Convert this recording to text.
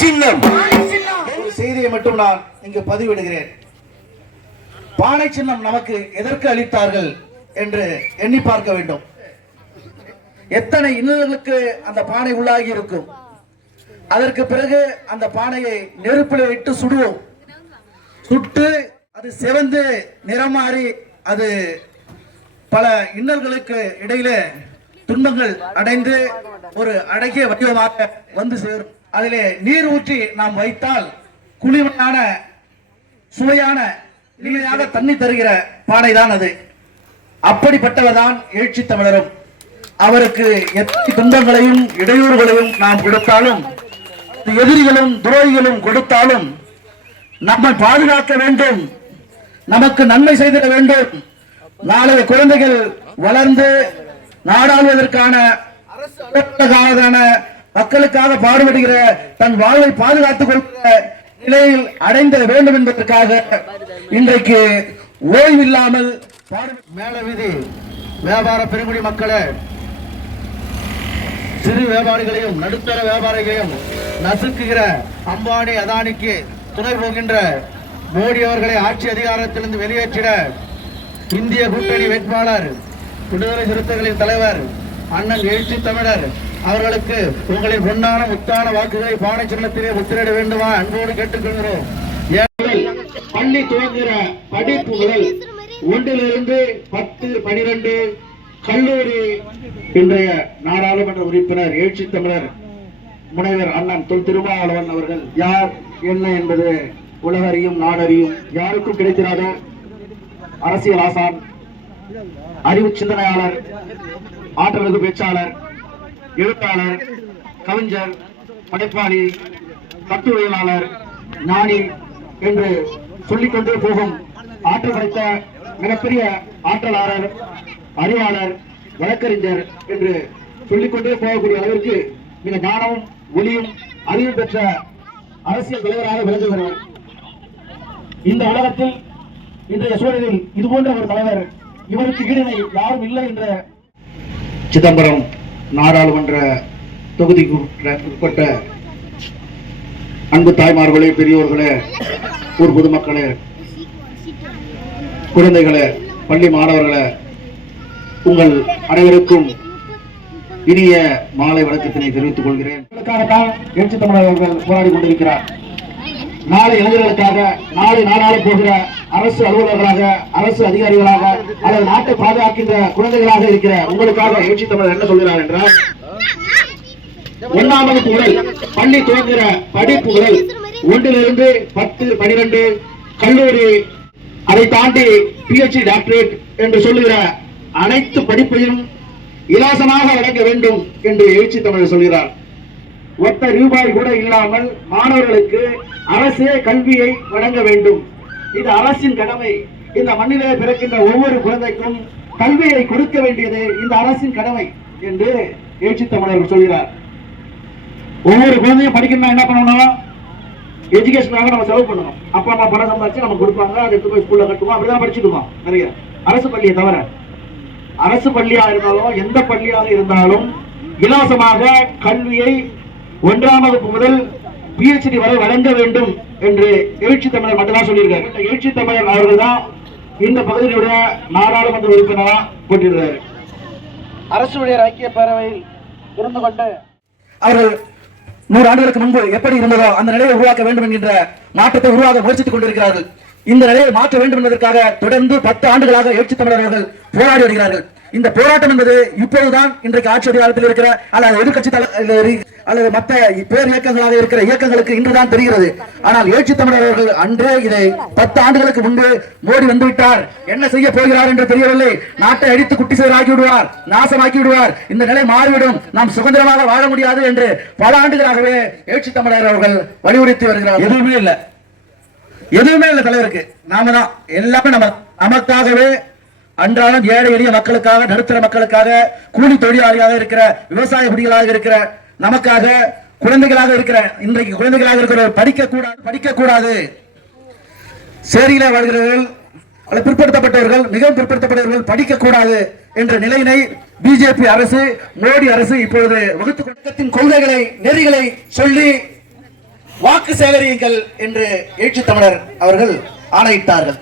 சின்னம். ஒரு செய்தியை மட்டும் நான் இங்கு பதிவிடுகிறேன். பானை சின்னம் நமக்கு எதற்கு அளித்தார்கள் என்று எண்ணி பார்க்க வேண்டும். எத்தனை இன்னல்களுக்கு அந்த பானை உள்ளாகி இருக்கும். அதற்கு பிறகு அந்த பானையை நெருப்பில் விட்டு சுடுவோம். சுட்டு அது சிவந்து நிறம் மாறி அது பல இன்னல்களுக்கு இடையில துன்பங்கள் அடைந்து ஒரு அழகிய வடிவமாக வந்து சேரும். அதிலே நீர் ஊற்றி நாம் வைத்தால் குளிர்மையான சுவையான நீராக தண்ணி தருகிற பானை தான் அது. அப்படிப்பட்டவர் தான் எழுச்சி தமிழரும். அவருக்கு எத்தனை துன்பங்களையும் இடையூறுகளையும் நாம் கொடுத்தாலும், எதிரிகளும் துரோகிகளும் கொடுத்தாலும் நம்மை பாதுகாக்க வேண்டும், நமக்கு நன்மை செய்திட வேண்டும். நாளைய குழந்தைகள் வளர்ந்து நாடாளுவதற்கான மக்களுக்காக பாடுபடுகிற தன் வாழ்வை பாதுகாத்துக் கொள்கிற நிலையில் அடைந்த வேண்டும் என்பதற்காக இன்றைக்கு ஓய்வில்லாமல் மேல வீதி வியாபார பெருங்குடி மக்களை, சிறு வியாபாரிகளையும் நடுத்தர வியாபாரிகளையும் நசுக்குகிற அம்பானி அதானிக்கு துணை போகின்ற மோடி அவர்களை ஆட்சி அதிகாரத்திலிருந்து வெளியேற்றிட இந்திய கூட்டணி வேட்பாளர் விடுதலை சிறுத்தைகளின் தலைவர் அண்ணன் எழுச்சி தமிழர் அவர்களுக்கு உங்களின் பொன்னான முத்தான வாக்குகளை பானை சின்னத்திலே முத்திரையிட வேண்டுமா அன்போடு கேட்டுக்கொள்கிறோம். பள்ளி துவங்குகிற படிப்பு முதல் 1 to 10, 12 கல்லூரி இன்றைய நாடாளுமன்ற உறுப்பினர் எழுச்சி தமிழர் முனைவர் அண்ணன் தொல் திருமாவளவன் அவர்கள் யார் என்ன என்பது உலகறியும் நாடறியும், யாருக்கும் கிடைத்திராத அரசியல் ஆசான், அறிவு சிந்தனையாளர், ஆற்றலுக்கு பேச்சாளர், எழுத்தாளர், கவிஞர், படைப்பாளி, கட்டுரையாளர், ஞானி என்று சொல்லிக்கொண்டே போகும் ஆற்றல் படைத்த மிகப்பெரிய ஆற்றலாளர், அறிவாளர், வழக்கறிஞர் என்று சொல்லிக்கொண்டே போகக்கூடிய அளவிற்கு மிக ஞானமும் ஒளியும் அறிவு பெற்ற அரசியல் தலைவராக விளங்குகிறார். இந்த உலகத்தில் இன்றைய சூழலில் இது போன்ற ஒரு தலைவர், இவருக்கு ஈடுமை யாரும் இல்லை என்ற சிதம்பரம் நாடாளுமன்ற தொகுதிக்கு உட்பட்ட அன்பு தாய்மார்களே, பெரியோர்களே, ஊர் பொதுமக்களே, குழந்தைகளே, பள்ளி மாணவர்களே, உங்கள் அனைவருக்கும் இனிய மாலை வணக்கத்தினை தெரிவித்துக் கொள்கிறேன். எழுச்சி தமிழர் அவர்கள் போராடி கொண்டிருக்கிறார். நாளை இளைஞர்களுக்காக, நாளை நாடாள போகிற அரசு அலுவலர்களாக, அரசு அதிகாரிகளாக அல்லது நாட்டை பாதுகாக்கின்ற குழந்தைகளாக இருக்கிற உங்களுக்காக எழுச்சி தமிழர் என்ன சொல்கிறார் என்றால், 1ஆம் வகுப்பு முதல் பள்ளி துவங்குகிற படிப்பு முதல் 1 to 10, 12 கல்லூரி, அதை தாண்டி PhD டாக்டரேட் என்று சொல்லுகிற அனைத்து படிப்பையும் இலவசமாக வழங்க வேண்டும் என்று எழுச்சி தமிழர் சொல்கிறார். ஒத்த ரூபாய் கூட இல்லாமல் மாணவர்களுக்கு அரசே கல்வியை வழங்க வேண்டும். இது அரசின் கடமை. இந்த மண்ணிலே பிறக்கின்ற ஒவ்வொரு குழந்தைக்கும் கல்வியை கொடுக்க வேண்டியது இந்த அரசின் கடமை என்று எழுச்சி தமிழர் சொல்கிறார். ஒவ்வொரு குழந்தையும் படிக்கணும்னா என்ன பண்ணணும்? எஜுகேஷனாக நம்ம செலவு பண்ணணும். அப்பா அம்மா பணம் சம்பாதிச்சு நம்ம கொடுப்பாங்க, அதை எடுத்து போய் ஸ்கூல்ல கட்டுவோம், அப்படிதான் படிச்சுக்குவோம். நிறைய அரசு பள்ளியை தவிர, அரசு பள்ளியாக இருந்தாலும் எந்த பள்ளியாக இருந்தாலும் இலவசமாக கல்வியை 1ஆம் வகுப்பு முதல் PhD வரை வழங்க வேண்டும் என்று எழுச்சி தமிழர் மட்டும்தான் சொல்லியிருக்காரு. எழுச்சி தமிழர் அவர்கள் தான் இந்த பகுதியினுடைய நாடாளுமன்ற உறுப்பினராக போட்டிருக்கிறார். அரசு ஊழியர் ஐக்கிய பேரவையில் இருந்து கொண்டு அவர்கள் 100 ஆண்டுகளுக்கு முன்பு எப்படி இருந்ததோ அந்த நிலையை உருவாக்க வேண்டும் என்கின்ற மாற்றத்தை உருவாக்க முயற்சித்துக் கொண்டிருக்கிறார்கள். இந்த நிலையை மாற்ற வேண்டும் என்பதற்காக தொடர்ந்து 10 ஆண்டுகளாக எழுச்சி தமிழர் அவர்கள் போராடி வருகிறார்கள். இந்த போராட்டம் என்பது இப்போதுதான் இன்றைக்கு ஆட்சி அதிகாரத்தில் இருக்கிற அல்லது எதிர்கட்சி அல்லது மற்ற பேர் இயக்கங்களாக இருக்கிற இயக்கங்களுக்கு இன்றுதான் தெரிகிறது. ஆனால் எழுச்சி தமிழர் அவர்கள் அன்றே இதை 10 ஆண்டுகளுக்கு முன்பு மோடி வந்துவிட்டார், என்ன செய்ய போகிறார் என்று தெரியவில்லை, நாட்டை அடித்து குட்டி சேராக்கி விடுவார், நாசமாக்கி விடுவார், இந்த நிலை மாறிவிடும், நாம் சுதந்திரமாக வாழ முடியாது என்று பல ஆண்டுகளாகவே எழுச்சி தமிழர் அவர்கள் வலியுறுத்தி வருகிறார். எதுவுமே இல்லை, எதுவுமே இல்லை தலைவருக்கு. நாம தான் எல்லாமே நமக்காகவே அன்றாடம் ஏழை எளிய மக்களுக்காக, நடுத்தர மக்களுக்காக, கூலி தொழிலாளியாக இருக்கிற, விவசாய குடிகளாக இருக்கிற, நமக்காக, குழந்தைகளாக இருக்கிற, இன்றைக்கு குழந்தைகளாக இருக்கிற படிக்க கூடாது, சேரியில வாழ்கிறவர்கள் அல்லது பிற்படுத்தப்பட்டவர்கள், மிகவும் பிற்படுத்தப்பட்டவர்கள் படிக்க கூடாது என்ற நிலையினை பிஜேபி அரசு, மோடி அரசு இப்பொழுது வகுத்துக் கொண்டத்தின் கொள்கைகளை, நெறிகளை சொல்லி வாக்கு சேகரியுங்கள் என்று எழுச்சி தமிழர் அவர்கள் ஆணையிட்டார்கள்.